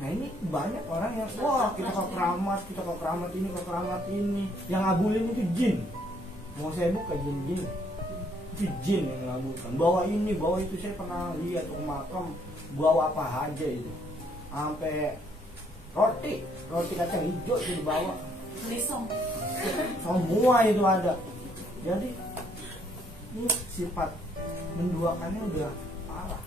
Nah ini banyak orang yang wah kita ke keramat ini, yang ngabulin itu jin. Mau saya buka jin itu jin yang ngabulkan. Bawa ini, bawa itu, saya pernah lihat ke makam bawa apa aja itu, sampai roti kacang hijau itu dibawa. Lisong. Semua itu ada. Jadi ini sifat menduakannya udah parah.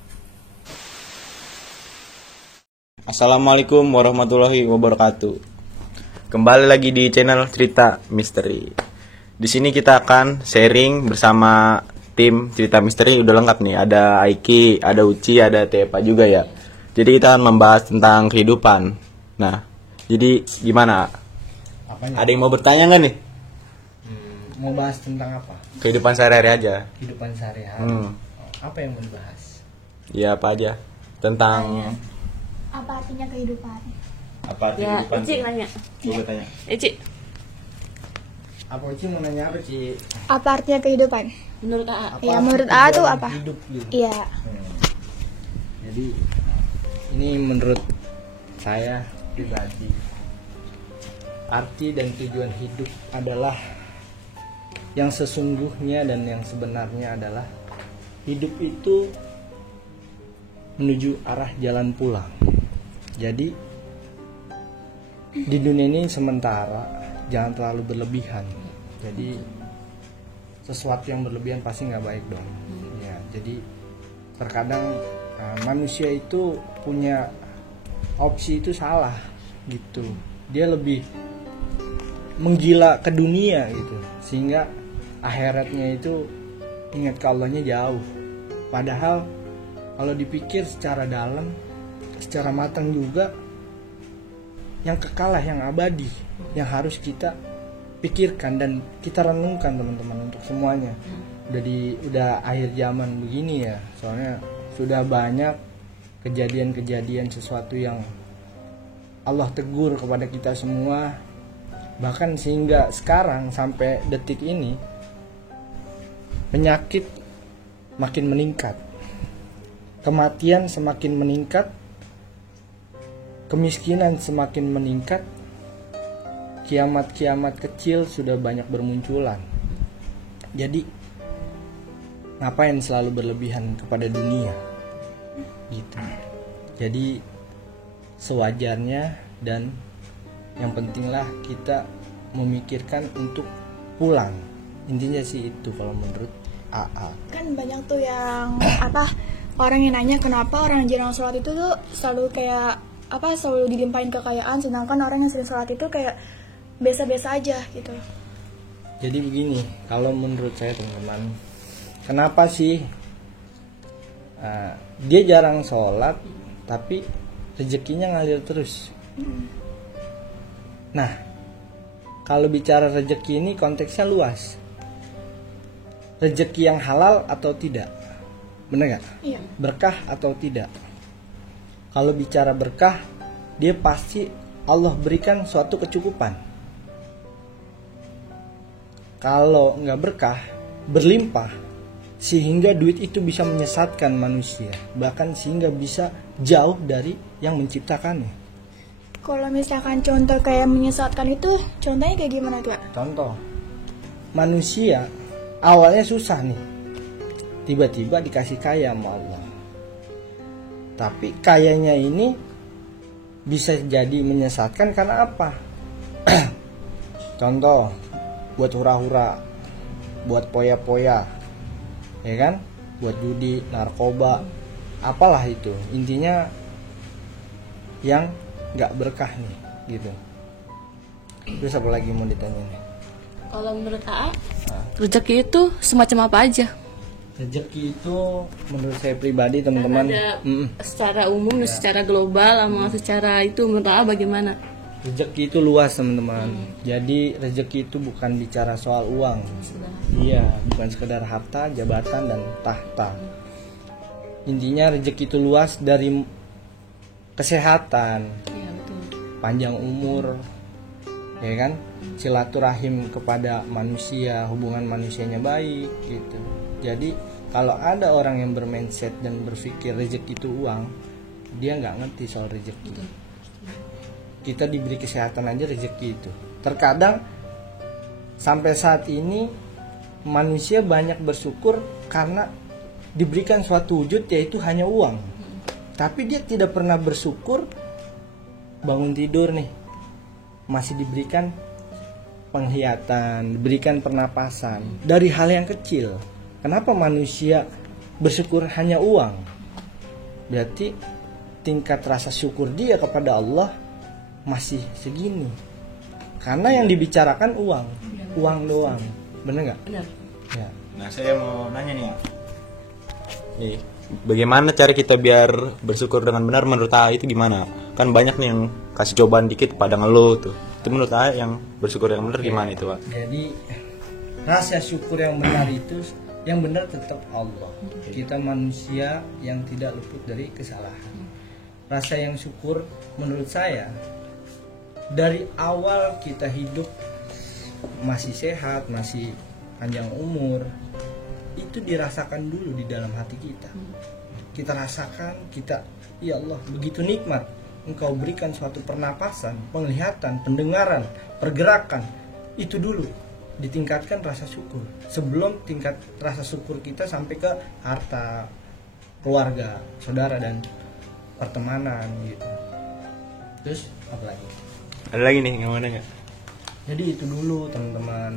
Assalamualaikum warahmatullahi wabarakatuh. Kembali lagi di channel Cerita Misteri. Di sini kita akan sharing bersama tim Cerita Misteri. Udah lengkap nih, ada Aiki, ada Uci, ada Tepa juga ya. Jadi kita akan membahas tentang kehidupan. Nah, jadi gimana? Apanya? Ada yang mau bertanya nggak nih? Mau bahas tentang apa? Kehidupan sehari-hari aja. Kehidupan sehari-hari. Apa yang mau dibahas? Iya, apa aja? Tentang Apa artinya kehidupan? apa Ya, kehidupan? Ici nanya. Gue tanya. Ici, Apa Uci mau nanya apa Ci? Apa artinya kehidupan? menurut AA. Ya, menurut A tuh tujuan apa? Hidup gitu. Iya. Jadi ini menurut saya pribadi, arti dan tujuan hidup adalah yang sesungguhnya dan yang sebenarnya adalah hidup itu menuju arah jalan pulang. Jadi di dunia ini sementara, jangan terlalu berlebihan. Jadi sesuatu yang berlebihan pasti nggak baik dong. Ya, jadi terkadang manusia itu punya opsi itu salah gitu. Dia lebih menggila ke dunia gitu, sehingga akhiratnya itu ingat ke Allahnya jauh. Padahal kalau dipikir secara dalam, secara matang juga, yang kekal yang abadi, yang harus kita pikirkan dan kita renungkan teman-teman untuk semuanya. Udah akhir zaman begini ya, soalnya sudah banyak kejadian-kejadian sesuatu yang Allah tegur kepada kita semua. Bahkan sehingga sekarang sampai detik ini penyakit makin meningkat, kematian semakin meningkat, kemiskinan semakin meningkat, kiamat-kiamat kecil sudah banyak bermunculan. Jadi ngapain selalu berlebihan kepada dunia gitu. Jadi sewajarnya, dan yang pentinglah kita memikirkan untuk pulang. Intinya sih itu kalau menurut AA. Kan banyak tuh yang orang yang nanya kenapa orang yang jarang sholat itu tuh selalu kayak selalu dilimpahin kekayaan, sedangkan orang yang sering sholat itu kayak biasa-biasa aja gitu. Jadi begini, kalau menurut saya teman-teman, kenapa sih dia jarang sholat tapi rezekinya ngalir terus? Nah, kalau bicara rezeki ini konteksnya luas. Rezeki yang halal atau tidak, benar nggak? Iya. Berkah atau tidak? Kalau bicara berkah, dia pasti Allah berikan suatu kecukupan. Kalau nggak berkah, berlimpah, sehingga duit itu bisa menyesatkan manusia, bahkan sehingga bisa jauh dari yang menciptakannya. Kalau misalkan contoh kayak menyesatkan itu, contohnya kayak gimana tuh? Contoh, manusia awalnya susah nih, tiba-tiba dikasih kaya sama Allah. Tapi kayanya ini bisa jadi menyesatkan karena apa? Contoh, buat hura-hura, buat poya-poya, ya kan? Buat judi, narkoba, apalah itu. Intinya yang nggak berkah nih, gitu. Terus apa lagi mau ditanya nih? Kalau menurut AA, rezeki itu semacam apa aja? Rezeki itu menurut saya pribadi teman-teman, Ada secara umum, secara global, sama secara itu menurut AA bagaimana? rezeki itu luas teman-teman. Jadi rezeki itu bukan bicara soal uang. Iya, bukan sekedar harta, jabatan dan tahta. Intinya rezeki itu luas, dari kesehatan, Iya betul. panjang umur, ya kan, silaturahim kepada manusia, hubungan manusianya baik gitu. Jadi kalau ada orang yang bermindset dan berpikir rezeki itu uang, dia nggak ngerti soal rezeki. Kita diberi kesehatan aja rezeki itu. Terkadang sampai saat ini manusia banyak bersyukur karena diberikan suatu wujud yaitu hanya uang. Tapi dia tidak pernah bersyukur bangun tidur nih masih diberikan penglihatan, diberikan pernapasan dari hal yang kecil. Kenapa manusia bersyukur hanya uang? Berarti tingkat rasa syukur dia kepada Allah masih segini. Karena yang dibicarakan uang, uang doang. Bener nggak? Benar. Ya. Nah, saya mau nanya nih, nih, bagaimana cara kita biar bersyukur dengan benar menurut A itu gimana? Kan banyak nih yang kasih cobaan dikit pada ngeluh tuh. Itu menurut A yang bersyukur yang benar gimana itu, Pak? Jadi rasa syukur yang benar itu, yang benar tetap Allah. Kita manusia yang tidak luput dari kesalahan. Rasa yang syukur menurut saya dari awal kita hidup masih sehat, masih panjang umur, itu dirasakan dulu di dalam hati kita. Kita rasakan, ya Allah, begitu nikmat Engkau berikan suatu pernapasan, penglihatan, pendengaran, pergerakan. Itu dulu ditingkatkan rasa syukur. Sebelum tingkat rasa syukur kita sampai ke harta, keluarga, saudara, dan pertemanan gitu. Terus apa lagi? Ada lagi nih, nggak mau nanya? Jadi itu dulu teman-teman.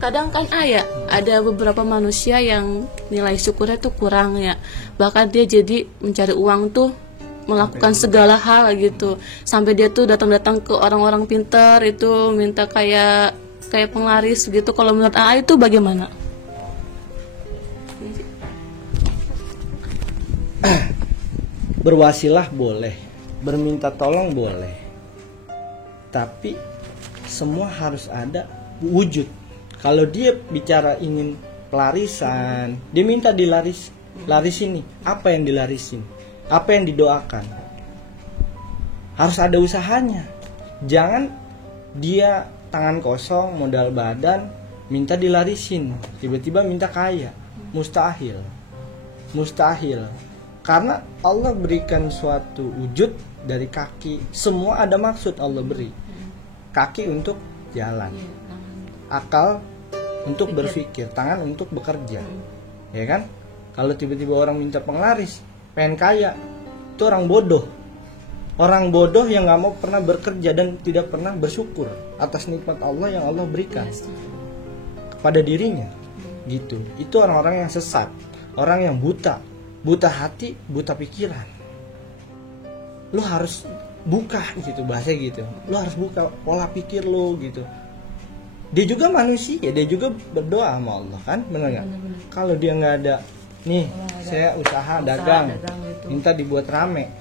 Kadang kan ada beberapa manusia yang nilai syukurnya tuh kurang ya. Bahkan dia jadi mencari uang tuh melakukan segala hal gitu. Sampai dia tuh datang-datang ke orang-orang pintar itu minta kayak penglaris gitu. Kalau menurut AA itu bagaimana? Berwasilah boleh, berminta tolong boleh. Tapi semua harus ada wujud. Kalau dia bicara ingin pelarisan, dia minta larisin nih. Apa yang dilarisin? Apa yang didoakan? Harus ada usahanya. Jangan dia tangan kosong, modal badan, minta dilarisin. Tiba-tiba minta kaya. Mustahil. Karena Allah berikan suatu wujud dari kaki. Semua ada maksud Allah beri. Kaki untuk jalan, akal untuk berpikir, tangan untuk bekerja, ya kan? Kalau tiba-tiba orang minta penglaris, pengen kaya, itu orang bodoh yang nggak mau pernah bekerja dan tidak pernah bersyukur atas nikmat Allah yang Allah berikan kepada dirinya, gitu. Itu orang-orang yang sesat, orang yang buta hati, buta pikiran. Lu harus buka gitu, bahasa gitu. Lu harus buka pola pikir lu gitu. Dia juga manusia, dia juga berdoa sama Allah kan, benar nggak? Kalau dia nggak ada, nih saya usaha dagang gitu. Minta dibuat rame,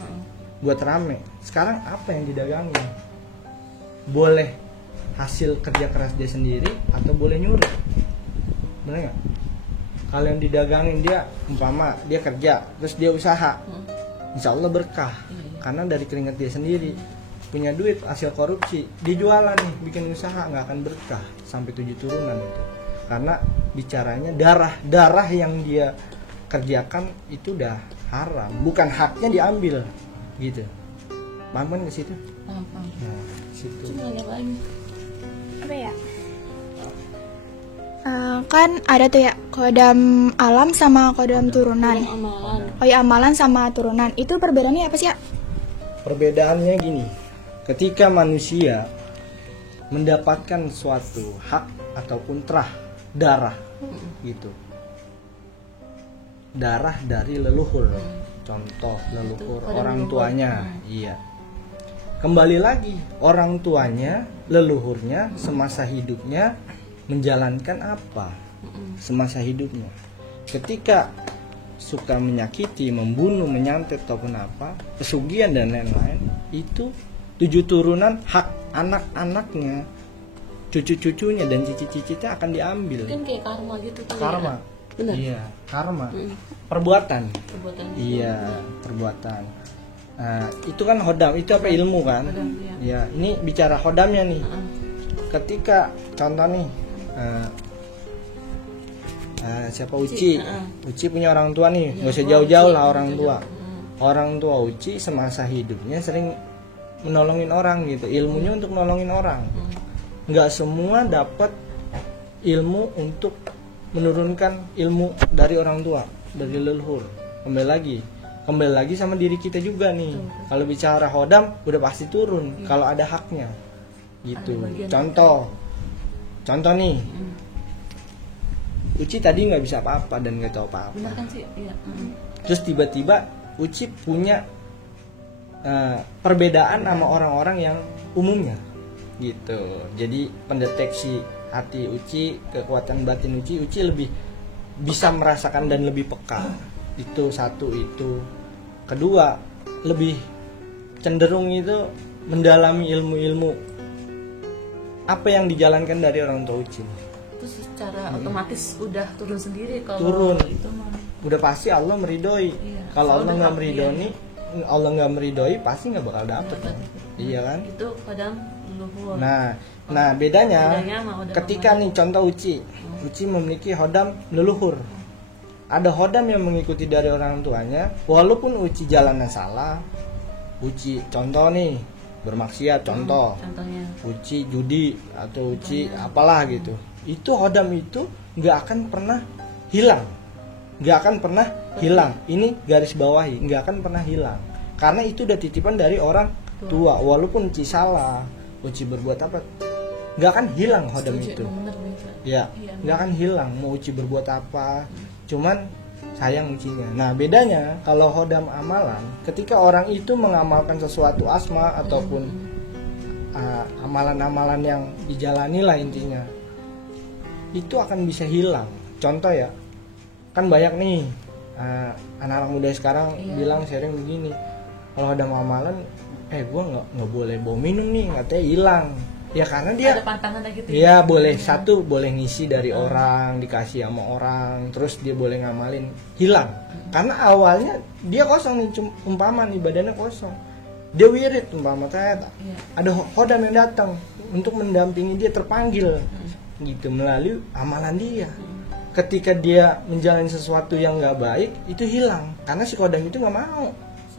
buat rame. Sekarang apa yang didagangin? Boleh hasil kerja keras dia sendiri atau boleh nyuri, benar nggak? Kalau yang didagangin dia, umpama dia kerja, terus dia usaha, insya Allah berkah, karena dari keringat dia sendiri. Punya duit hasil korupsi, dijualan nih, bikin usaha, nggak akan berkah sampai 7 turunan itu. Karena bicaranya darah yang dia kerjakan itu udah haram, bukan haknya diambil, gitu. Paham kan ke situ? Paham. Nah, situ. Apa ya? Kan ada tuh ya kodam alam sama kodam turunan. Oh ya, amalan sama turunan. Itu perbedaannya apa sih ya? Perbedaannya gini. Ketika manusia mendapatkan suatu hak ataupun darah gitu. Darah dari leluhur. Contoh leluhur orang tuanya, iya. Kembali lagi, orang tuanya, leluhurnya semasa hidupnya menjalankan apa? Semasa hidupnya. Ketika suka menyakiti, membunuh, menyantet ataupun apa, pesugihan dan lain-lain, itu 7 turunan hak anak-anaknya, cucu-cucunya dan cici-cicitnya akan diambil. Mungkin kayak karma gitu kali. Karma. Ya? Benar. Iya, karma. Perbuatan. Iya, juga. perbuatan. Nah, itu kan hodam, itu apa ilmu kan? Hodam, ya. Ini bicara hodamnya nih. Ketika contoh nih, siapa Uci punya orang tua nih, nggak usah jauh-jauh lah orang tua. orang tua Uci semasa hidupnya sering menolongin orang gitu, ilmunya untuk nolongin orang. Nggak semua dapat ilmu untuk menurunkan ilmu dari orang tua, dari leluhur. Kembali lagi sama diri kita juga nih. Kalau bicara hodam udah pasti turun kalau ada haknya gitu. Contoh nih, Uci tadi nggak bisa apa-apa dan nggak tahu apa-apa. Benar kan sih? Iya. Terus tiba-tiba Uci punya perbedaan sama orang-orang yang umumnya gitu. Jadi pendeteksi hati Uci, kekuatan batin Uci lebih bisa merasakan dan lebih peka. Itu satu itu. Kedua, lebih cenderung itu mendalami ilmu-ilmu apa yang dijalankan dari orang tua Uci. Terus secara otomatis udah turun sendiri kalau Turun. itu mah. Udah pasti Allah meridoi. Iya. Kalau Allah Udah nggak pasti, meridoi, Allah nggak meridoi pasti nggak bakal dapet. Dapat. Iya kan? Itu kadang leluhur. Nah bedanya mah udah ketika nih contoh Uci memiliki hodam leluhur. Ada hodam yang mengikuti dari orang tuanya, walaupun Uci jalannya salah. Uci contoh nih bermaksiat, contohnya Uci judi atau Uci apalah gitu. Itu hodam itu nggak akan pernah hilang. Ini garis bawahi, nggak akan pernah hilang. Karena itu udah titipan dari orang tua. Walaupun Uci salah, Uci berbuat apa, nggak akan hilang hodam itu. Ya, nggak akan hilang. Mau Uci berbuat apa, cuman sayang Ucinya. Nah bedanya kalau hodam amalan, ketika orang itu mengamalkan sesuatu asma ataupun amalan-amalan yang dijalani lah intinya, itu akan bisa hilang. Contoh ya, kan banyak nih anak-anak muda sekarang bilang sharing begini, kalau hodam amalan, gue nggak boleh bawa minum nih, katanya hilang. Ya karena dia ada pantangannya gitu. Ya boleh satu boleh ngisi dari orang, dikasih sama orang, terus dia boleh ngamalin, hilang. Karena awalnya dia kosong nih, umpama nih badannya kosong. Dia wirid umpama ada hodam yang datang untuk mendampingi dia, terpanggil gitu melalui amalan dia. Ketika dia menjalani sesuatu yang nggak baik, itu hilang karena si hodam itu nggak mau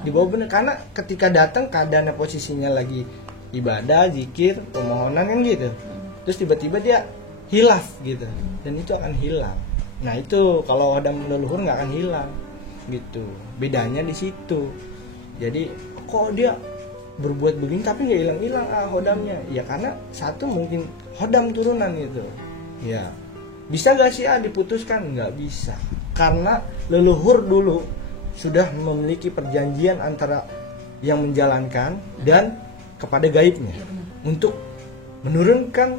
dibawa bener. Karena ketika datang keadaannya posisinya lagi ibadah, zikir, permohonan kan gitu. Terus tiba-tiba dia hilaf gitu, dan itu akan hilang. Nah itu kalau hodam leluhur nggak akan hilang gitu. Bedanya di situ. Jadi kok dia berbuat begini tapi nggak hilang-hilang hodamnya? Ya karena satu mungkin hodam turunan gitu. Ya bisa nggak sih diputuskan? Nggak bisa. Karena leluhur dulu sudah memiliki perjanjian antara yang menjalankan dan kepada gaibnya untuk menurunkan,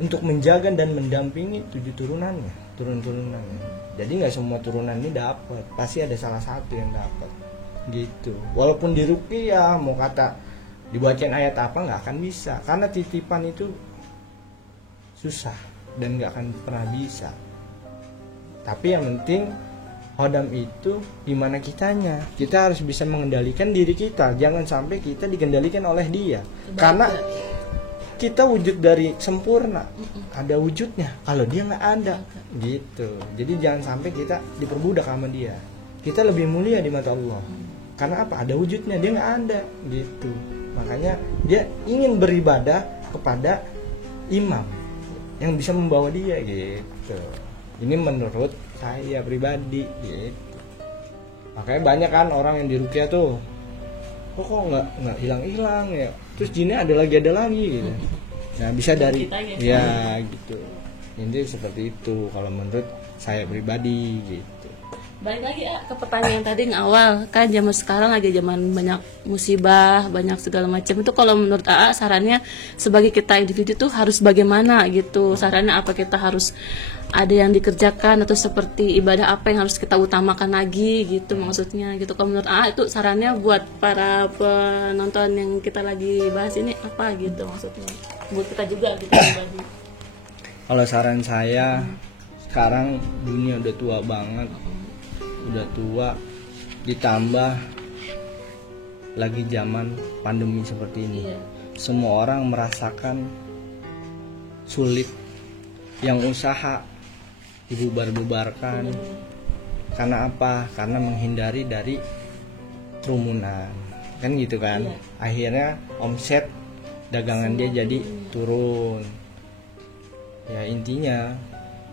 untuk menjaga dan mendampingi 7 turunannya. Jadi nggak semua turunan ini dapat, pasti ada salah satu yang dapat gitu. Walaupun di ruqyah mau kata dibacain ayat apa nggak akan bisa, karena titipan itu susah dan nggak akan pernah bisa. Tapi yang penting hodam itu gimana kitanya. Kita harus bisa mengendalikan diri kita. Jangan sampai kita dikendalikan oleh dia. Karena kita wujud dari sempurna, ada wujudnya. Kalau dia nggak ada, gitu. Jadi jangan sampai kita diperbudak sama dia. Kita lebih mulia di mata Allah. Karena apa? Ada wujudnya, dia nggak ada, gitu. Makanya dia ingin beribadah kepada imam yang bisa membawa dia, gitu. Ini menurut saya pribadi gitu. Makanya banyak kan orang yang di ruqyah tuh kok nggak hilang ya, terus jinnya ada lagi gitu. Nah bisa dari ya gitu. Ini seperti itu kalau menurut saya pribadi gitu. Balik lagi ke pertanyaan tadi yang awal, kan zaman sekarang lagi zaman banyak musibah, banyak segala macam. Itu kalau menurut AA sarannya sebagai kita individu tuh harus bagaimana gitu. Sarannya apa, kita harus ada yang dikerjakan atau seperti ibadah apa yang harus kita utamakan lagi gitu maksudnya gitu. Kalau menurut AA itu sarannya buat para penonton yang kita lagi bahas ini apa gitu maksudnya. Buat kita juga gitu pribadi. Kalau saran saya sekarang dunia udah tua banget. Udah tua, ditambah lagi zaman pandemi seperti ini. Semua orang merasakan sulit. Yang usaha dibubar-bubarkan. Karena apa? Karena menghindari dari kerumunan kan gitu kan. Iya. Akhirnya omset dagangan dia jadi turun. Ya intinya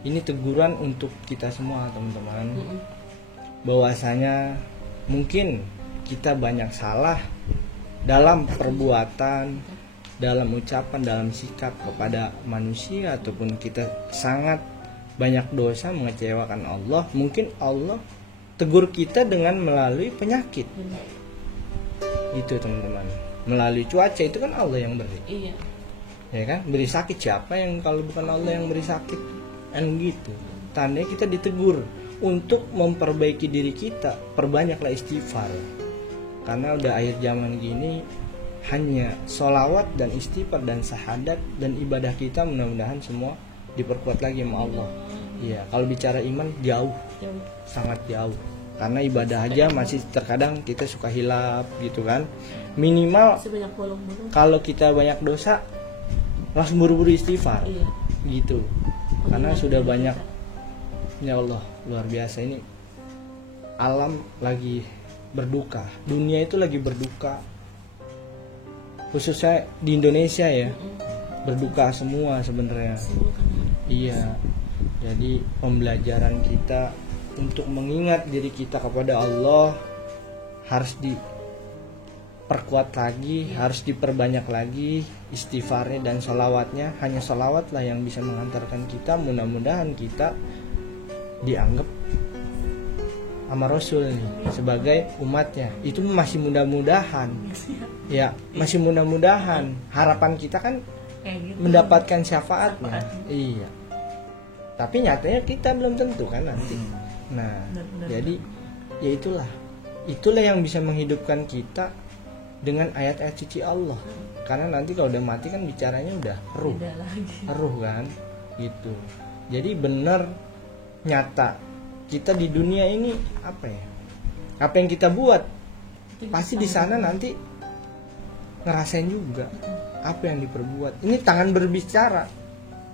ini teguran untuk kita semua teman-teman, bahwasanya mungkin kita banyak salah dalam perbuatan, dalam ucapan, dalam sikap kepada manusia, ataupun kita sangat banyak dosa mengecewakan Allah. Mungkin Allah tegur kita dengan melalui penyakit. Itu teman-teman. Melalui cuaca itu kan Allah yang beri. Iya. Ya kan? Beri sakit siapa yang kalau bukan Allah yang beri sakit? Kan gitu. Tandanya kita ditegur untuk memperbaiki diri kita. Perbanyaklah istighfar. Karena udah akhir zaman gini hanya sholawat dan istighfar dan syahadat dan ibadah kita mudah-mudahan semua diperkuat lagi sama Allah. Iya, kalau bicara iman jauh, sangat jauh. Karena ibadah aja masih terkadang kita suka hilap gitu kan. Minimal Sebanyak bolong-bolong. kalau kita banyak dosa langsung buru-buru istighfar. Iya. Gitu. Karena sudah banyak, ya Allah, luar biasa ini. Alam lagi berduka, dunia itu lagi berduka, khususnya di Indonesia ya, berduka semua sebenarnya. Iya, jadi pembelajaran kita untuk mengingat diri kita kepada Allah harus diperkuat lagi, harus diperbanyak lagi istighfarnya dan sholawatnya. Hanya sholawat lah yang bisa mengantarkan kita, mudah-mudahan kita dianggap sama Rasul nih sebagai umatnya. Itu masih mudah-mudahan ya, masih mudah-mudahan. Harapan kita kan Kayak gitu. mendapatkan syafaatnya. Iya, tapi nyatanya kita belum tentu kan nanti. Nah, Benar-benar. jadi ya itulah yang bisa menghidupkan kita dengan ayat-ayat suci Allah. Karena nanti kalau udah mati kan bicaranya udah ruh, Beda lagi. ruh kan, gitu. Jadi benar nyata kita di dunia ini apa ya? Apa yang kita buat pasti di sana nanti ngerasain juga apa yang diperbuat. Ini tangan berbicara,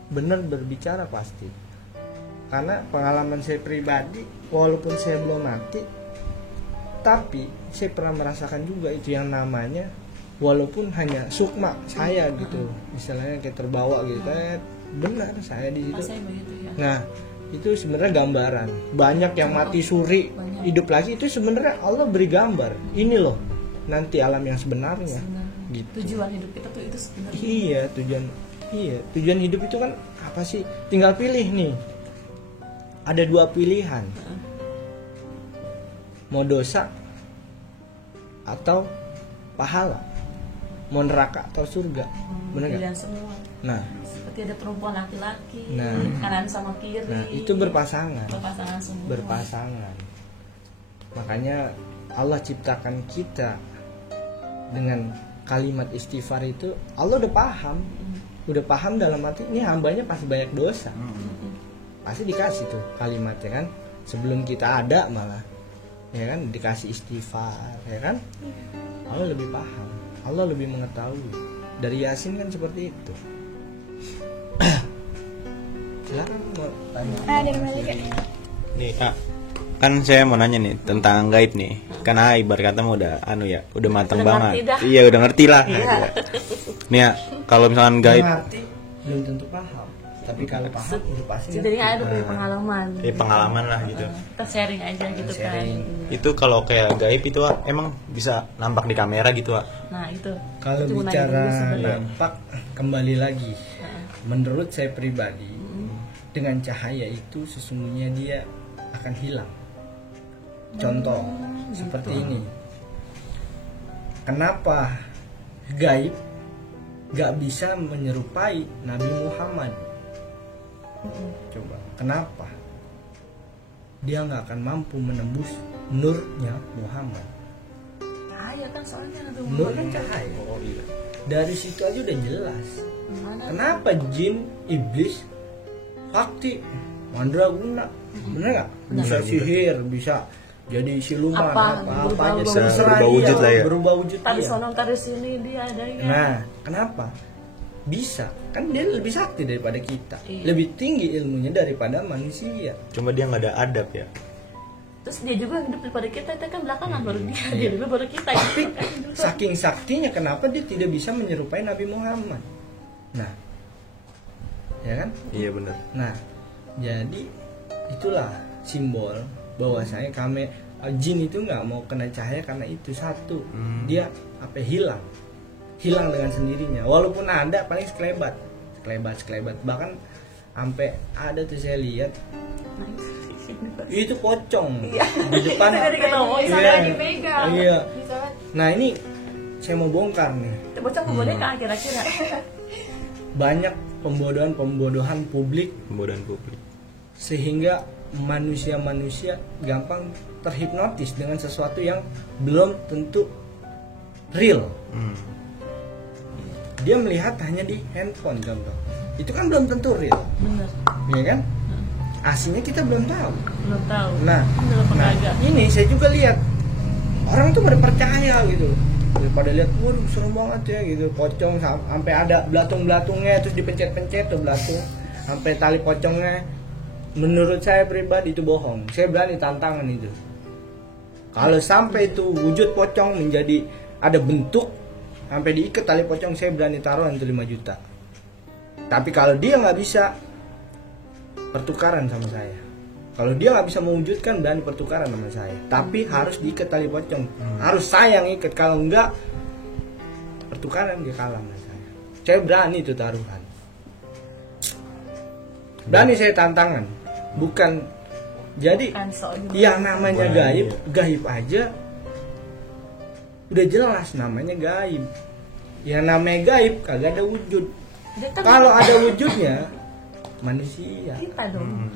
benar berbicara pasti. Karena pengalaman saya pribadi, walaupun saya belum mati, tapi saya pernah merasakan juga itu yang namanya, walaupun hanya sukma saya gitu, misalnya kayak terbawa gitu, benar saya di situ. Rasanya begitu ya. Nah, itu sebenarnya gambaran. Banyak yang mati suri, hidup lagi, itu sebenarnya Allah beri gambar. Ini loh nanti alam yang sebenarnya. Gitu. Tujuan hidup kita tuh itu sebenarnya. Iya, tujuan hidup itu kan apa sih? Tinggal pilih nih. Ada dua pilihan. Mau dosa atau pahala. Mau neraka atau surga. Benar nggak? Pilihan semua. Nah, Seperti ada perempuan laki-laki, Nah. kanan sama kiri. nah itu berpasangan. Berpasangan semua. Berpasangan. Makanya Allah ciptakan kita dengan kalimat istighfar itu. Allah udah paham dalam arti ini hambanya pasti banyak dosa, pasti dikasih tuh kalimatnya kan, sebelum kita ada malah, ya kan, dikasih istighfar, ya kan. Allah lebih paham, Allah lebih mengetahui. Dari Yasin kan seperti itu. Silakan mau tanya. Dari mana lagi? Nih Kak, kan saya mau nanya nih tentang gaib nih. Kan ibarat kata udah udah matang Udah banget. ngerti dah. Iya, udah ngerti lah. Nih ya, kalau misalkan gaib, Mengerti, belum tentu paham, tapi kalau paham udah pasti Jadi ada ngerti. punya pengalaman. pengalaman lah gitu. Kita sharing aja gitu Sharing. kan. Itu kalau kayak gaib itu Wak, emang bisa nampak di kamera gitu Wak? Nah itu. Kalau Itu mau nanya bicara dulu sebenarnya. nampak, kembali lagi, menurut saya pribadi, dengan cahaya itu sesungguhnya dia akan hilang. Contoh seperti ini. Kenapa gaib gak bisa menyerupai Nabi Muhammad? Coba, kenapa? Dia gak akan mampu menembus nurnya Muhammad. Cahaya kan soalnya ada Nur kan cahaya. Oh iya. Dari situ aja udah jelas. Mana? Kenapa jin, iblis, sakti, mandraguna, bener nggak? Bisa sihir, bisa jadi siluman, Apa, apa aja berubah terserah wujud dia, lah ya. berubah wujud Tadi dia. sono tadi sini dia adanya. Nah, kenapa? Bisa, kan dia lebih sakti daripada kita, Iya. lebih tinggi ilmunya daripada manusia. Cuma dia nggak ada adab ya. Terus dia juga hidup daripada kita kan belakangan baru dia dulu baru kita. Tapi saking saktinya kenapa dia tidak bisa menyerupai Nabi Muhammad? Nah, ya kan? Iya benar. Nah, jadi itulah simbol bahwasanya kami jin itu nggak mau kena cahaya karena itu satu, dia hilang dengan sendirinya. Walaupun ada paling sekelebat, bahkan sampai ada tuh saya lihat itu pocong di depan. Iya. Nah ini saya mau bongkar nih. Itu bocah boneka kira-kira. Banyak pembodohan publik sehingga manusia gampang terhipnotis dengan sesuatu yang belum tentu real. Dia melihat hanya di handphone contoh. Itu kan belum tentu real. Bener. Iya kan? Aslinya kita belum tahu. Nah, ini saya juga lihat orang tuh pada percaya gitu. Daripada lihat, waduh serem banget ya gitu, pocong sampai ada belatung-belatungnya terus dipencet-pencet tuh belatung sampai tali pocongnya. Menurut saya pribadi itu bohong. Saya berani tantangan itu. Kalau sampai itu wujud pocong menjadi ada bentuk sampai diikat tali pocong, saya berani taruhan itu 5 juta. Tapi kalau dia nggak bisa, pertukaran sama saya. Kalau dia nggak bisa mewujudkan, berani pertukaran sama saya. Tapi harus diikat tali pocong. Harus saya yang ikat. Kalau enggak, pertukaran dia kalah sama saya. Saya berani itu taruhan. Berani saya tantangan. Bukan jadi yang namanya gaib aja udah jelas namanya gaib. Yang namanya gaib kagak ada wujud. Kalau ada wujudnya manusia. Kita dong.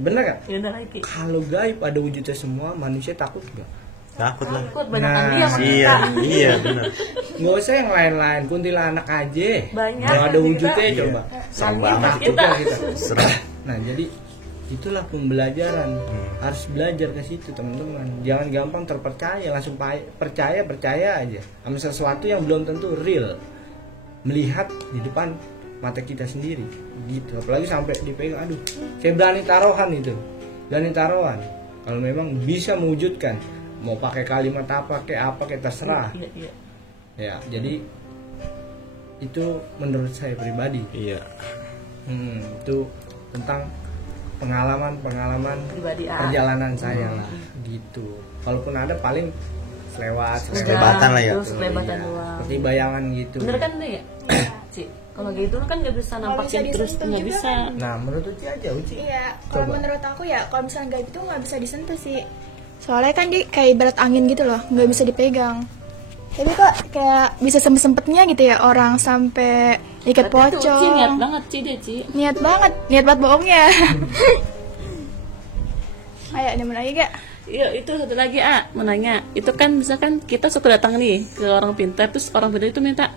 Bener kan? Bener lagi. Kalau gaib ada wujudnya semua, manusia takut gak? Takut lah. Takut banyak dia sama Iya, kita. iya benar. Nggak usah yang lain-lain, kuntilanak aja. Banyak Yang ada kita. wujudnya Iya. coba. Serem Kita. banget. Takut gak kita? Serem. Nah jadi itulah pembelajaran. Harus belajar ke situ teman-teman. Jangan gampang terpercaya, langsung percaya aja sama sesuatu yang belum tentu real. Melihat di depan mata kita sendiri gitu. Apalagi sampai dipegang, aduh saya berani taruhan itu, berani taruhan kalau memang bisa mewujudkan, mau pakai kalimat apa kayak terserah. Iya. Ya jadi itu menurut saya pribadi. Iya. Itu tentang pengalaman Pribadi, perjalanan saya lah gitu. Walaupun ada paling selewat Sekelebatan lah ya. Terus kelebatan doang. seperti bayangan gitu. Bener kan deh ya? Ci, kalau gitu kan nggak bisa nampakin bisa terus disentuh nggak juga bisa. kan? Nah menurut Uci aja Uci. Iya, kalau Coba. menurut aku ya, kalau misalnya gaib itu nggak bisa disentuh sih. Soalnya kan dia kayak ibarat angin gitu loh, nggak bisa dipegang. Tapi kok kayak bisa sempet-sempetnya gitu ya orang sampai ikat Berarti tuh, Ci pocong. niat banget Ci dia Ci. Niat banget bohongnya. Ayo, ada mau lagi gak? Iya itu satu lagi mau nanya. Itu kan misalkan kita suka datang nih ke orang pintar, terus orang pintar itu minta,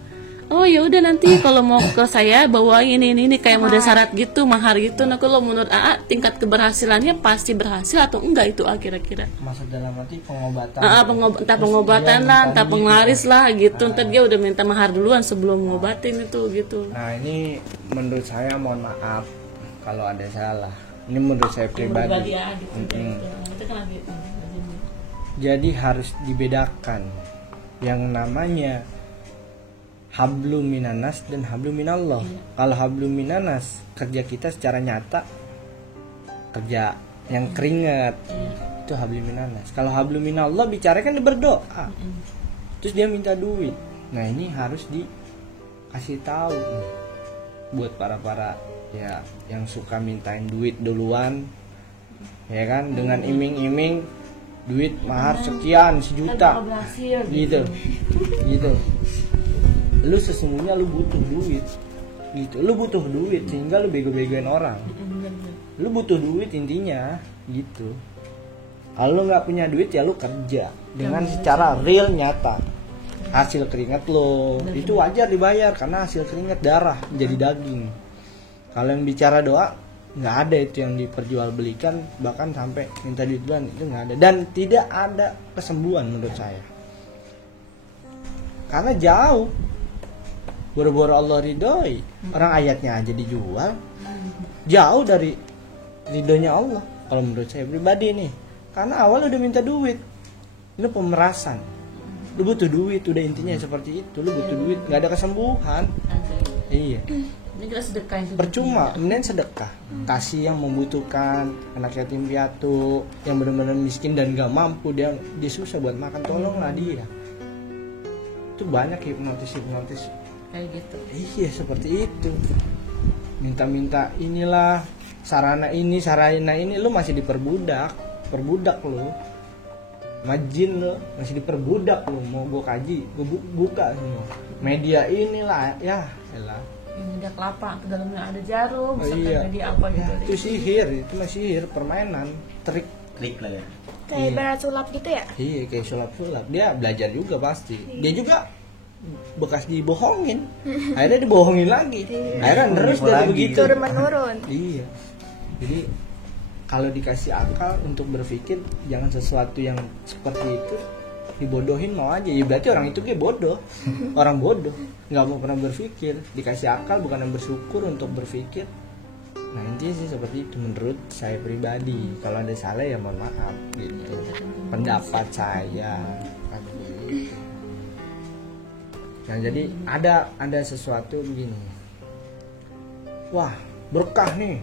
oh ya udah nanti kalau mau ke saya bawa ini kayak model syarat gitu, mahar gitu. Nah kalau menurut AA tingkat keberhasilannya pasti berhasil atau enggak itu kira-kira? Maksud dalam arti pengobatan. Entah pengobatan lah, entah penglaris lah gitu. Ntar dia udah minta mahar duluan sebelum ngobatin itu gitu. Nah ini menurut saya, mohon maaf kalau ada salah. Ini menurut saya pribadi. Ya gitu. Itu kan lagi. Jadi harus dibedakan yang namanya hablum minanas dan hablum minallah. Kalau hablum minanas kerja kita secara nyata, kerja yang keringat, itu hablum minanas. Kalau hablum minallah bicara kan dia berdoa, terus dia minta duit. Nah ini harus dikasih tahu nih, buat para ya yang suka mintain duit duluan, ya kan, dengan iming-iming duit mahar sekian, 1 juta gitu. Lu sesungguhnya lu butuh duit gitu, lu butuh duit sehingga lu bego-begoin orang. Lu butuh duit intinya gitu. Kalau lu nggak punya duit ya lu kerja dengan secara real nyata, hasil keringat lo itu wajar dibayar karena hasil keringat darah jadi daging. Kalau yang bicara doa nggak ada itu yang diperjualbelikan, bahkan sampai minta duit duluan, itu nggak ada dan tidak ada kesembuhan menurut saya. Karena jauh, boro-boro Allah ridhoi, orang ayatnya aja dijual, jauh dari ridhonya Allah. Kalau menurut saya pribadi nih, Karena awal udah minta duit. Lu pemerasan. Lu butuh duit, udah intinya seperti itu. Lu butuh duit, nggak ada kesembuhan. Iya. Ini kita sedekah itu. Percuma, mending sedekah. Kasih yang membutuhkan, anak yatim piatu, yang benar-benar miskin dan nggak mampu, dia susah buat makan, tolonglah dia. Itu banyak hipnotis Kayak gitu. iya seperti itu. Minta-minta inilah sarana ini lu masih diperbudak lu. Majin lu masih diperbudak lu, mau gue kaji, gue buka semua. Media inilah ya elah. Ini ada kelapa, ke dalamnya ada jarum, Iya. media apa gitu. Ya, itu sihir, itu mah sihir, permainan, trik. Lah ya. Kayak ibarat sulap gitu ya. Iya, kayak sulap-sulap. Dia belajar juga pasti. Dia juga bekas dibohongin. Akhirnya dibohongin lagi. Akhirnya terus dari begitu. Turun menurun. Iya. Jadi kalau dikasih akal untuk berpikir, jangan sesuatu yang seperti itu dibodohin mau aja. Ya berarti orang itu kayak bodoh. Orang bodoh, nggak mau pernah berpikir. Dikasih akal bukan yang bersyukur untuk berpikir. Nah intinya sih seperti itu menurut saya pribadi. Kalau ada salah ya mohon maaf gitu. Pendapat saya. Nah jadi ada sesuatu begini. Wah berkah nih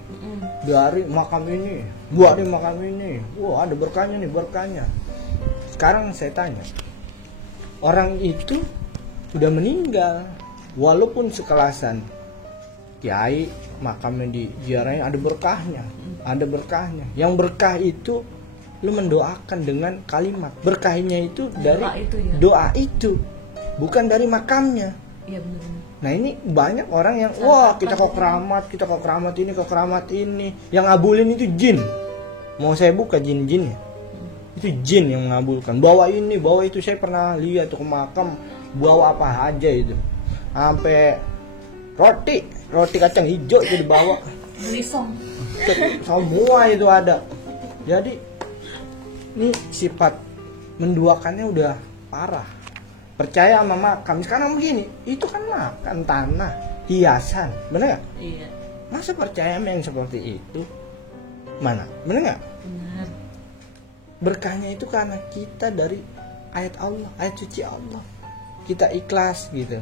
dari makam ini, buat di makam ini. Wah ada berkahnya nih, berkahnya. Sekarang saya tanya, orang itu sudah meninggal, walaupun sekelasan kiai, makamnya diziarahin ada berkahnya, ada berkahnya. Yang berkah itu lu mendoakan dengan kalimat. Berkahnya itu dari Doa itu ya? doa itu, bukan dari makamnya. Iya benar. Nah ini banyak orang yang wah kita kok keramat ini, kok keramat ini. Yang ngabulin itu jin. Mau saya buka jin-jinnya. Itu jin yang mengabulkan. Bawa ini, bawa itu. Saya pernah lihat tuh ke makam, bawa apa aja itu. Sampai roti kacang hijau itu dibawa. Belisong. Semua itu ada. Jadi ini sifat menduakannya udah parah. Percaya sama makam. Sekarang begini, itu kan makan tanah, hiasan, bener nggak? Iya. Masa percaya sama yang seperti itu? Mana? Bener nggak? Benar. Berkahnya itu karena kita dari ayat Allah, ayat suci Allah. Kita ikhlas gitu.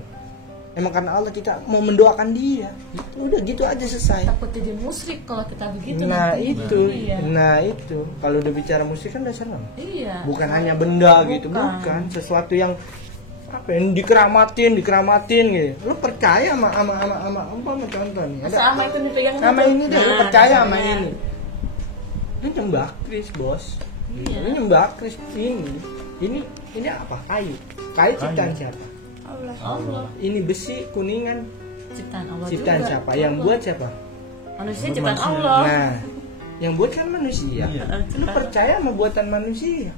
Emang karena Allah kita mau mendoakan dia. Itu udah gitu aja selesai. Takut jadi musyrik kalau kita begitu. Nah nanti. itu, Iya. nah itu. Kalau udah bicara musik kan udah seneng. Iya. Bukan hanya benda gitu, bukan sesuatu yang apa yang dikeramatin gitu. Lu percaya sama contoh nih. Masa ama itu dipegang Sama itu? ini deh, lu Nah, percaya sama benar. ini. Ini nyembah Kris, Bos. Iya. Ini nyembah Kris ini apa? Kayu ciptaan siapa? Allah. Ini besi kuningan Ciptaan Allah ciptaan juga. siapa? Yang buat siapa? Manusia ciptaan Allah. Nah, yang buat kan manusia. Lu Ciptaan. percaya sama buatan manusia?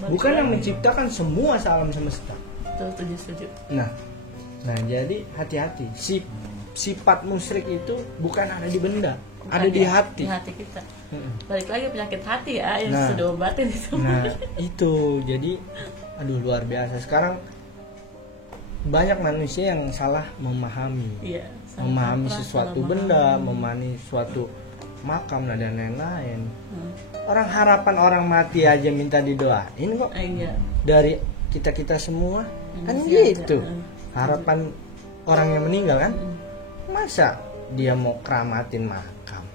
Bukan yang menciptakan semua alam semesta. Betul, setuju. Nah, jadi hati-hati. Sifat musyrik itu bukan ada di benda, Bukan ada di ya, hati. Di hati kita. Mm-mm. Balik lagi penyakit hati ya yang Nah. sudah obatin itu. Nah, itu jadi aduh luar biasa. Sekarang banyak manusia yang salah memahami. Iya. salah Memahami kaprah, sesuatu salah benda, memahami. memahami suatu makam dan lain-lain. Hmm. Orang harapan orang mati aja minta didoain kok. Iya. Dari kita semua kan Manusia gitu. aja. Harapan orang yang meninggal kan. Masa dia mau keramatin makam?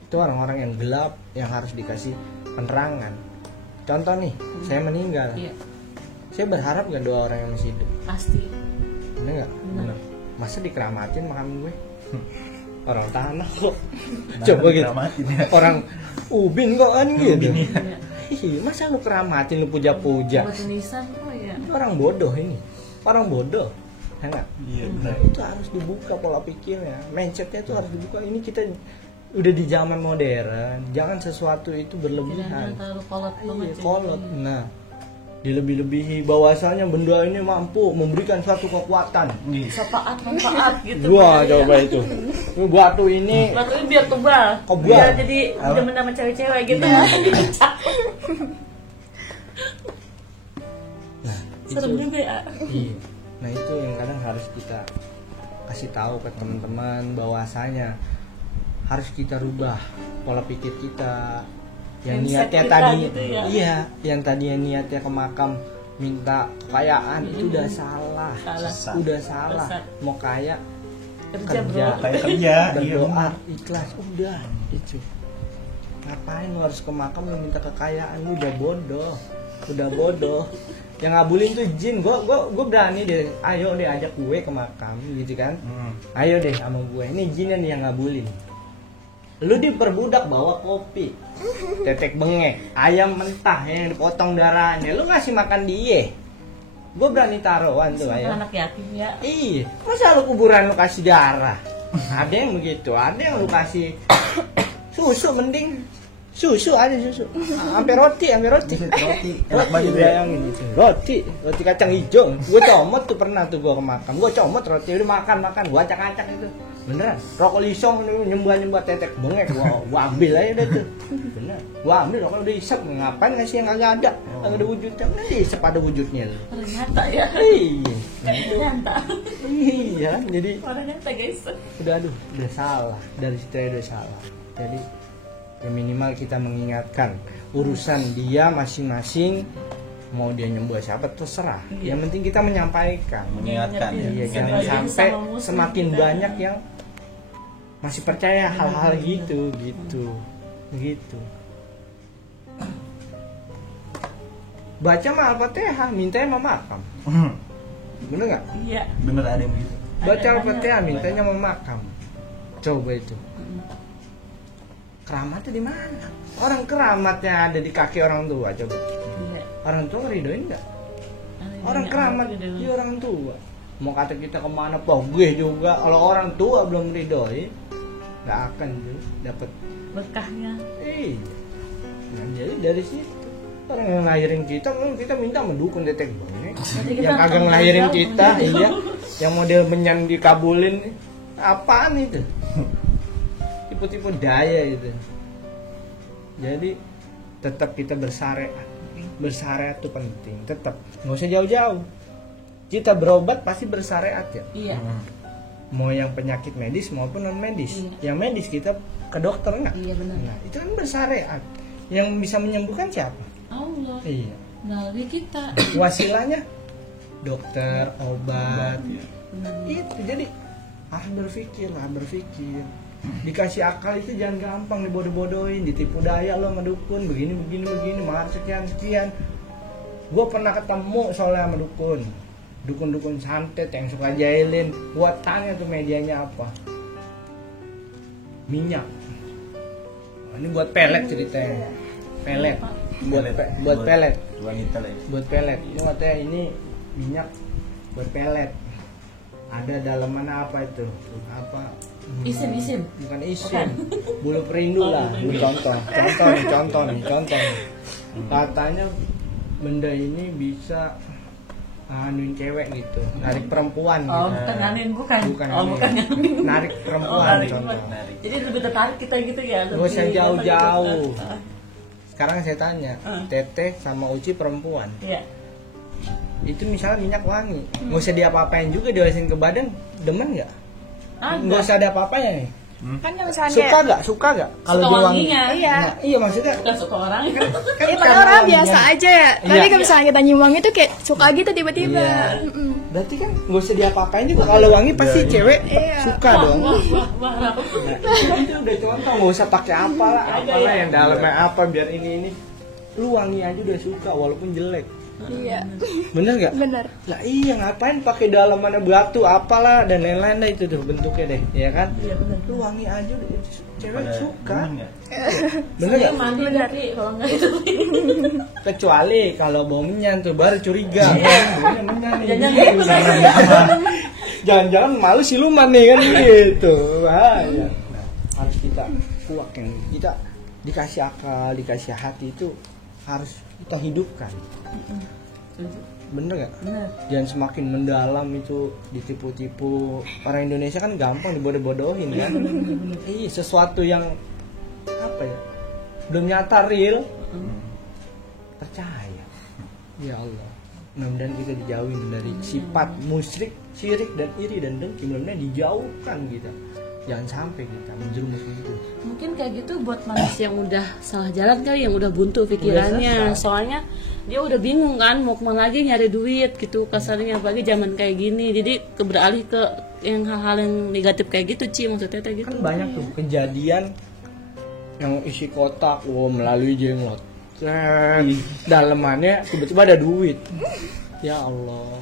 Itu orang-orang yang gelap yang harus dikasih penerangan. Contoh nih, saya meninggal. Iya. Saya berharap gak doa orang yang masih hidup? Pasti. Bener gak? Bener. Masa dikeramatin makam gue? Orang tanah kok. Coba gitu. Orang ubin kok kan gitu. Iya. Ih, masa lu keramatin, lu puja-puja? Buat nisan, oh ya. Ini orang bodoh ini. Orang bodoh. Ya enggak? Iya Nah, itu harus dibuka pola pikirnya. Mindsetnya itu harus dibuka. Ini kita udah di zaman modern. Jangan sesuatu itu Jangan berlebihan. terlalu kolot banget. Iya, jadi. kolot. Nah, dilebih-lebihi bahwasanya benda ini mampu memberikan suatu kekuatan. Syafaat, manfaat gitu. Wah, Iya. coba itu. Ini batu ini Batu ini biar kebal. Kebal. Biar jadi demen sama cewek-cewek gitu. nah, Serem itu. juga ya. Iya. Nah, itu yang kadang harus kita kasih tahu ke teman-teman bahwasanya harus kita rubah pola pikir kita. yang Mindset niatnya kita tadi gitu ya. iya, yang tadinya niatnya ke makam minta kekayaan itu udah salah. Salah. Udah salah. Sesat. Mau kaya Kerja, bro. Kayak kerja, berdoa ikhlas udah itu. Ngapain lu harus ke makam lu minta kekayaan, lu udah bodoh. Yang ngabulin tuh jin. Gue berani deh, ayo deh ajak gue ke makam gitu kan. Ayo deh sama gue, ini jinnya nih yang ngabulin. Lu diperbudak bawa kopi, tetek bengek, ayam mentah yang dipotong darahnya, lu ngasih makan dia. Gue berani taruhan tuh ayam. Anak yatim ya. Iya, masa lu kuburan lu kasih darah? Ada yang begitu, ada yang lu kasih susu mending. Susu ada susu. Sampai roti. enak banget ya. Bayangin itu. Roti kacang hijau. Gue comot tuh pernah tuh gue ke makam. Gue comot roti udah makan. Gue acak-acak itu. Beneran. Rokok lisong nyembah tetek bengek. Gue ambil aja deh tuh. Bener. Gue ambil rokok udah isep. Ngapain ngasih yang kagak ada? Kagak ada wujudnya. Udah isep ada wujudnya. Ternyata ya. Iya. Ternyata. Iya. Jadi Orang nyata guys. udah salah. Dari situ udah salah. Jadi ya minimal kita mengingatkan urusan dia masing-masing, mau dia nyembah siapa terserah. Yang penting kita menyampaikan. Mengingatkan ya. Iya, Jangan jangan sampai sama muslim semakin kita. banyak yang masih percaya hal-hal gitu. Baca mah Al-Fatihah, mintanya mau makam. Bener nggak? Iya. Bener ada yang begitu. Baca Ada Al-Fatihah, banyak. mintanya mau makam. Coba itu. Keramatnya di mana? Orang keramatnya ada di kaki orang tua, coba. Iya. Orang tua ngeridoin nggak? Orang keramat di orang tua. Mau kata kita kemana pogeh juga, kalau orang tua belum ridoi, nggak akan dapat. Berkahnya. Nah, jadi dari situ orang yang ngelahirin kita minta mendukung tetek bengek. kita Yang kagak akan ngelahirin jauh. kita, iya. Yang model menyan dikabulin, apaan itu? Tipu-tipu daya itu. Jadi tetap kita bersyariat itu penting. Tetap nggak usah jauh-jauh. Kita berobat pasti bersyariat ya. Iya. Mau yang penyakit medis maupun non medis. Iya. Yang medis kita ke dokter nggak? Iya benar. Nah, itu kan bersyariat. Yang bisa menyembuhkan siapa? Allah. Iya. Melalui kita. Wasilahnya dokter, obat. Benar. Itu jadi harus berpikir. Dikasih akal itu jangan gampang dibodoh-bodohin, ditipu daya lo sama dukun begini mahar sekian. Gue pernah ketemu soalnya sama dukun santet yang suka jahilin. Gue tanya tuh medianya apa, minyak. Ini buat pelet ceritanya, pelet buat pelet. Wanita lah ya. Buat pelet. Ini katanya ini minyak buat pelet. Ada dalaman apa itu? Apa? Isim. Bukan isim. Bulu perindu lah. Contoh nih. Katanya benda ini bisa nganuin cewek gitu, narik perempuan Oh, gitu. bukan nganin, bukan. Bukan Oh, nganin. bukan nganin. Narik perempuan narik contoh. perempuan. Jadi lebih tertarik kita gitu ya. Gak usah lebih jauh-jauh. apa gitu. Sekarang saya tanya, Teteh sama Uci perempuan. Iya. Itu misalnya minyak wangi, nggak usah diapa-apain juga, diolesin ke badan, demen nggak? Nggak usah ada apa-apanya nih. Kan yang misalnya Suka nggak? Suka dia wangi? wanginya. Iya. Nah, iya maksudnya. Bukan suka orang. Kan ya karena padahal orang wanginya. biasa aja ya. Tapi Iya. kalau misalnya kita nyium wangi tuh kayak suka gitu tiba-tiba. Iya. Mm-mm. Berarti kan nggak usah diapa-apain juga, kalau wangi pasti cewek Iya. suka dong. Wah. Nah, itu udah contoh, nggak usah pakai apalah yang dalamnya apa biar ini. Lu wangi aja udah suka walaupun jelek. Iya. Bener nggak? Bener. Lah iya, ngapain pakai dalamannya batu apalah dan lain-lain dah itu tuh bentuknya deh, ya kan? Iya benar. Lu wangi aja udah cewek Pada suka. demen nggak? Bener Saya nggak? mandi tapi kalau enggak itu. Kecuali kalau bau menyan tuh baru curiga. Baunya menyan nih. Jangan-jangan Jangan-jangan malu siluman nih kan gitu. Bahaya. Nah, harus kita kuat yang kita dikasih akal, dikasih hati itu harus kita hidupkan. Bener gak? Bener. Jangan semakin mendalam itu ditipu-tipu. Orang Indonesia kan gampang dibodoh-bodohin kan. Iya, sesuatu yang apa ya, belum nyata real percaya. Ya Allah, mudah-mudahan kita dijauhin dari sifat musyrik, syirik dan iri dan dengki. Mudah-mudahan dijauhkan kita. jangan sampai kita menjerumus itu. Mungkin kayak gitu buat manusia yang udah salah jalan kali, yang udah buntu pikirannya. sesat. Soalnya dia udah bingung kan mau kemana lagi nyari duit gitu kasarnya, apalagi zaman kayak gini. Jadi beralih ke yang hal-hal yang negatif kayak gitu, Ci, maksudnya kayak gitu. Kan banyak tuh kejadian yang isi kotak, melalui jenglot. Dalemannya tiba-tiba ada duit. Ya Allah.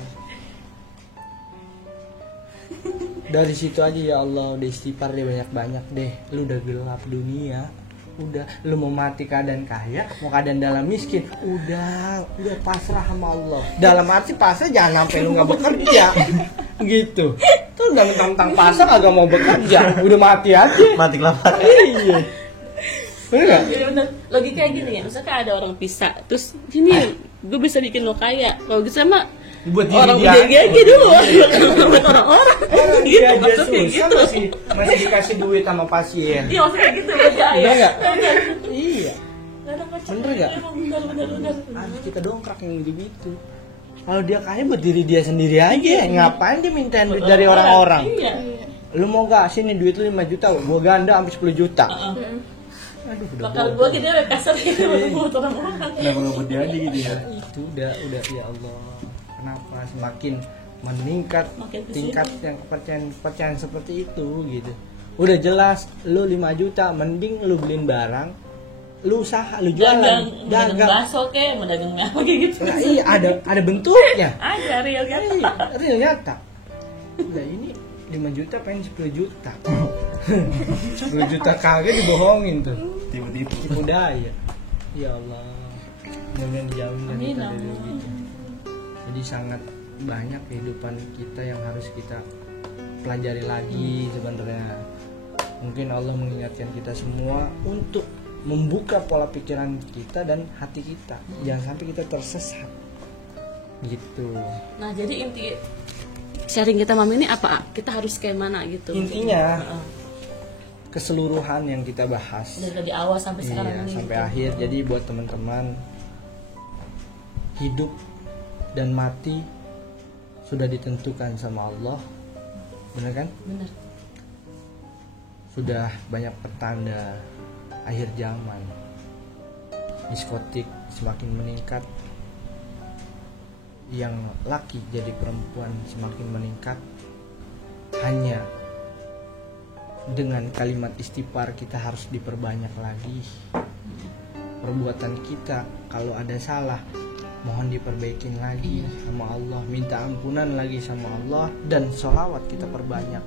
Dari situ aja ya Allah, udah istighfar deh banyak-banyak deh. Lu udah gelap dunia. Udah, lu mau mati keadaan kaya, mau keadaan dalam miskin, udah pasrah sama Allah. Dalam arti pasrah jangan sampai lu nggak bekerja, gitu. Tuh udah mentang-mentang pasrah agak mau bekerja, udah mati aja. Mati kelaparan. Iya. Bener nggak? Iya bener. Logika gini ya, misalkan ada orang pisah, terus ini gue bisa bikin lo kaya. Kalau gitu sama Buat diri orang dia. udah dulu, buat orang-orang. Dia Gitu, aja maksudnya susah gitu. masih dikasih duit sama pasien. Iya maksudnya gitu beda ya. Iya nggak? Iya. Bener nggak? Bener. Harus kita dongkrak yang gitu. Kalau dia kaya buat diri dia sendiri aja, ngapain dia mintain duit dari orang-orang? Iya. Lu mau gak sini duit lu 5 juta, gua ganda sampai 10 juta. Aduh, udah Bakal bodoh. gue gitu ya kasar gitu buat orang-orang. Kenapa nggak buat dia aja gitu ya? Itu udah ya Allah. Kenapa semakin meningkat Makin kesini. tingkat yang kepercayaan seperti itu gitu. Udah jelas lu 5 juta, mending lu beliin barang, lu usaha, lu jualan, Dagang bakso kayak, mau dagang apa kayak gitu. Nah, iya ada bentuknya. Ada real kan? Iya, real nyata. Nah ini 5 juta pengen 10 juta. 10 juta kagak dibohongin tuh. Tiba-tiba. Tipu daya. Ya Allah. Mudah-mudahan dijauhin dari Amin, kita dari amin. gitu. Jadi sangat banyak kehidupan kita yang harus kita pelajari lagi sebenarnya. Mungkin Allah mengingatkan kita semua untuk membuka pola pikiran kita dan hati kita. Jangan sampai kita tersesat. Gitu. Nah jadi inti sharing kita malam ini apa? Kita harus kayak mana gitu? Intinya Heeh. keseluruhan yang kita bahas Dari awal sampai sekarang iya, ini. sampai gitu. akhir. Jadi buat teman-teman, hidup dan mati sudah ditentukan sama Allah, benar kan? Bener. Sudah banyak pertanda akhir zaman. Diskotik semakin meningkat, yang laki jadi perempuan semakin meningkat. Hanya dengan kalimat istighfar kita harus diperbanyak lagi. Perbuatan kita kalau ada salah mohon diperbaikin lagi sama Allah, minta ampunan lagi sama Allah, dan sholawat kita perbanyak.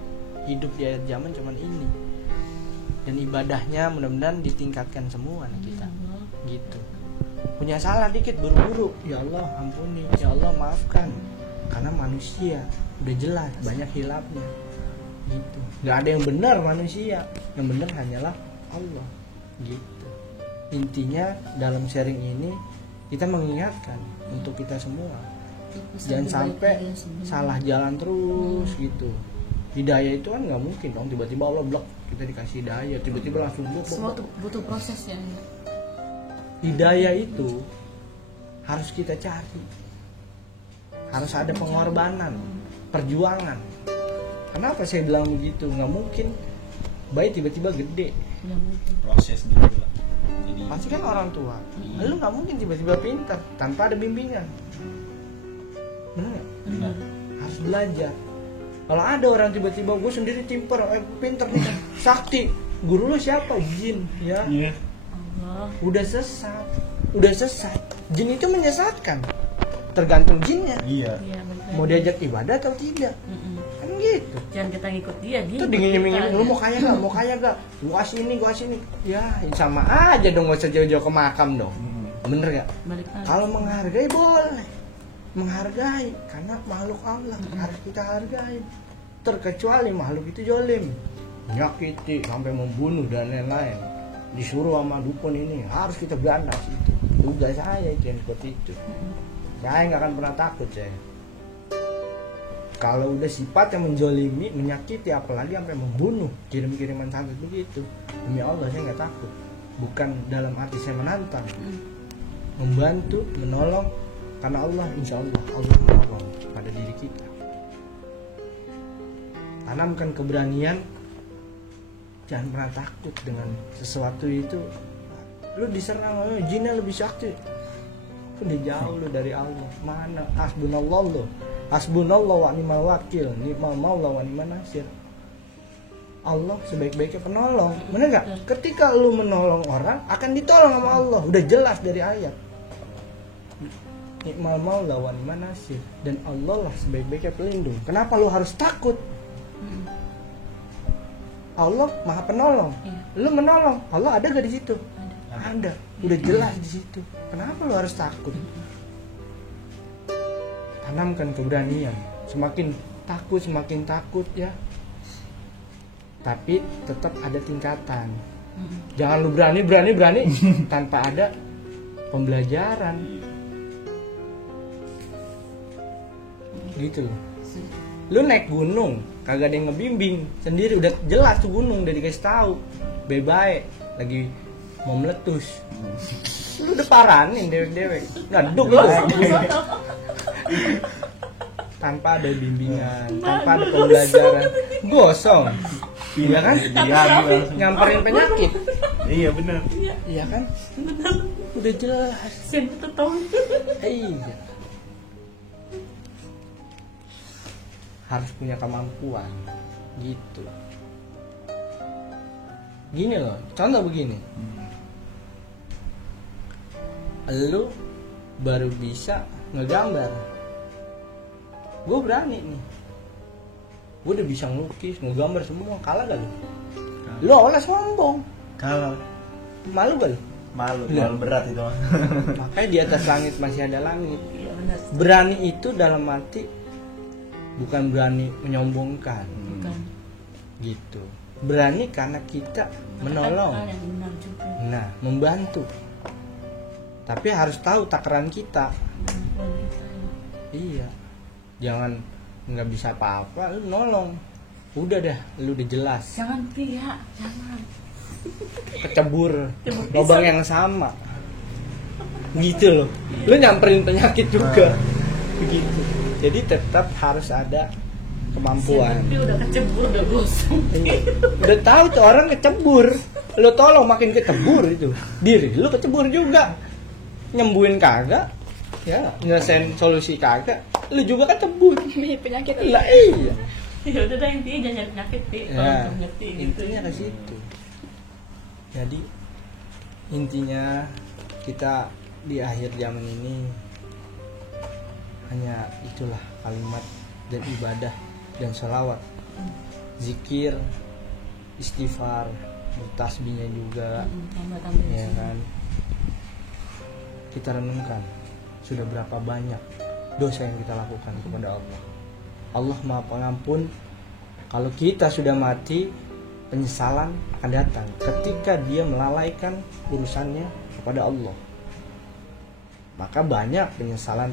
Hidup di akhir zaman cuman ini, dan ibadahnya mudah-mudahan ditingkatkan semua nih kita gitu. Punya salah dikit buru-buru, ya Allah ampuni, ya Allah maafkan, karena manusia udah jelas banyak hilafnya gitu. Nggak ada yang benar manusia, yang benar hanyalah Allah gitu. Intinya dalam sharing ini kita mengingatkan untuk kita semua, jangan sampai salah jalan terus gitu. Hidayah itu kan nggak mungkin dong tiba-tiba Allah blok kita dikasih hidayah, tiba-tiba langsung blok. Semua butuh proses ya. Hidayah itu harus kita cari, harus ada pengorbanan, perjuangan. Kenapa saya bilang begitu? Nggak mungkin bayi tiba-tiba gede. Nggak mungkin. Proses gitu lah. Jadi Pasti kan orang tua. Lu nggak mungkin tiba-tiba pintar tanpa ada bimbingan. Benar nggak? Bener. Harus belajar. Kalau ada orang tiba-tiba gue sendiri pintar nih, sakti, guru lu siapa? Jin, ya. iya. Allah. Udah sesat. Jin itu menyesatkan. Tergantung jinnya. Iya. Iya bener. Mau diajak ibadah atau tidak? Mm-mm. Kan gitu. Jangan kita ngikut dia. Itu dingin-dingin, lu mau kaya gak? Gua kasih ini. Ya sama aja dong, gak usah jauh-jauh ke makam dong. Bener gak? Balik lagi. Kalau menghargai boleh, menghargai karena makhluk Allah harus kita hargai. Terkecuali makhluk itu jolim, menyakiti sampai membunuh dan lain-lain, disuruh sama dukun ini harus kita ganas itu. Tugas saya itu yang seperti itu. Saya nggak akan pernah takut saya. Kalau udah sifat yang menjolimi, menyakiti, apalagi sampai membunuh, kirim-kiriman sampai begitu, demi Allah saya nggak takut. Bukan dalam arti saya menantang, membantu, menolong, karena Allah, insya Allah menolong pada diri kita. Tanamkan keberanian jangan pernah takut dengan sesuatu itu. Lu diserang, jinnya lebih sakti, udah jauh lu dari Allah. Mana hasbunallah wa ni'mal wakil, ni'mal maula wa ni'man nasir. Allah sebaik-baiknya penolong. Bener gak? Ketika lu menolong orang, akan ditolong sama Allah. Udah jelas dari ayat. Ni'mal maula wa ni'man nasir. Dan Allah lah sebaik-baiknya pelindung. Kenapa lu harus takut? Allah maha penolong. Lu menolong, Allah ada gak di situ? Ada. Udah jelas di situ. Kenapa lu harus takut? Tanamkan keberanian. Semakin takut ya. Tapi tetap ada tingkatan. Jangan lu berani tanpa ada pembelajaran. Gitu loh. Lu naik gunung, kagak ada yang ngebimbing, sendiri udah jelas tuh gunung udah dikasih tahu. Bye-bye, lagi mau meletus. Lu udah paranin dewek-dewek. Ngaduk lu. Tanpa ada bimbingan, tanpa ada pembelajaran, gosong. Iya kan? Nyamperin penyakit. Iya benar. Iya kan? Udah jelas. Iya. Harus punya kemampuan gitu. Gini loh, contoh begini. Lu baru bisa ngegambar. Gue berani nih. Gue udah bisa ngelukis, ngegambar semua. Kalah gak lu? Lu awalnya sombong. Kalau Malu gak lu? malu berat itu. Makanya di atas langit masih ada langit. Berani itu dalam arti bukan berani menyombongkan. Gitu. Berani karena kita menolong. Nah, membantu. Tapi harus tahu takaran kita. Iya. Jangan nggak bisa apa-apa lu nolong. Udah dah, lu udah jelas. Jangan pihak, jangan. Kecebur lubang yang sama. Gitu loh. Lu nyamperin penyakit juga. Begitu. Jadi tetap harus ada kemampuan. Tapi udah kecebur, udah gosong. Udah tahu tuh orang kecebur, lu tolong makin kecebur itu. Diri lu kecebur juga. Nyembuhin kagak, ya nyelesain solusi kagak, lu juga kecebur. Penyakit Lah iya. Ya udah dah, intinya jangan nyari penyakit, Pi. Ya, Kalau ngerti gitu. intinya ke situ. Jadi intinya kita di akhir zaman ini hanya itulah kalimat dan ibadah dan sholawat, zikir, istighfar, bertasbihnya juga, Tambah-tambah ya kan. Kita renungkan sudah berapa banyak dosa yang kita lakukan kepada Allah. Allah Maha Pengampun. Kalau kita sudah mati, penyesalan akan datang ketika dia melalaikan urusannya kepada Allah. Maka banyak penyesalan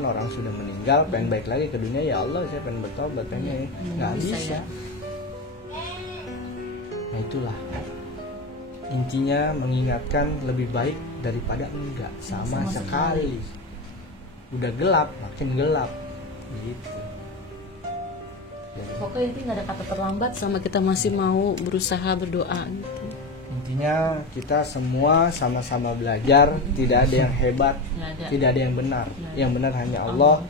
orang sudah meninggal, pengen baik lagi ke dunia, ya Allah saya pengen bertobat, pengen nggak bisa. Nah itulah intinya, mengingatkan lebih baik daripada enggak sama sekali. Udah gelap makin gelap gitu. Jadi, pokoknya intinya nggak ada kata terlambat sama kita masih mau berusaha berdoa gitu. intinya kita semua sama-sama belajar, tidak ada yang hebat, tidak ada yang benar. Yang benar hanya Allah.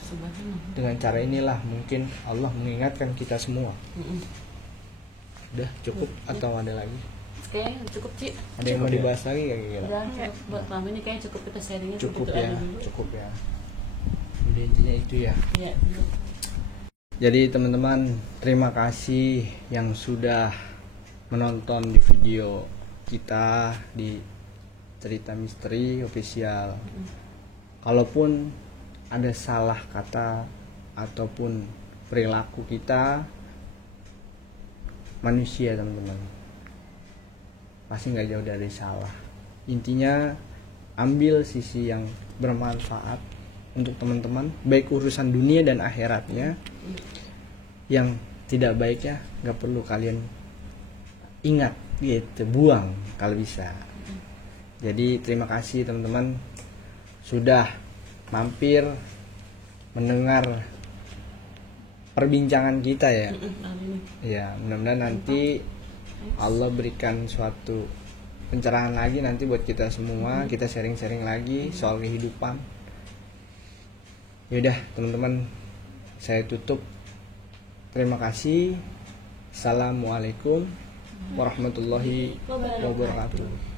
Dengan cara inilah mungkin Allah mengingatkan kita semua. Udah cukup atau ada lagi? Kayaknya cukup, Ci. Ada yang mau dibahas lagi kayak gitu? Udah, buat malam ini kayaknya cukup, kita sharingnya Cukup segitu ya, aja dulu. cukup ya. Udah intinya itu ya. Ya, Jadi teman-teman, terima kasih yang sudah menonton di video kita di Cerita Misteri Official. Kalaupun ada salah kata ataupun perilaku kita, manusia teman-teman, pasti nggak jauh dari salah. Intinya ambil sisi yang bermanfaat untuk teman-teman, baik urusan dunia dan akhiratnya. Yang tidak baiknya nggak perlu kalian ingat gitu, buang kalau bisa. Jadi terima kasih teman-teman sudah mampir mendengar perbincangan kita ya. Ya, mudah-mudahan nanti Allah berikan suatu pencerahan lagi nanti buat kita semua. Kita sharing-sharing lagi soal kehidupan. Yaudah teman-teman, saya tutup. Terima kasih. Assalamualaikum warahmatullahi wabarakatuh.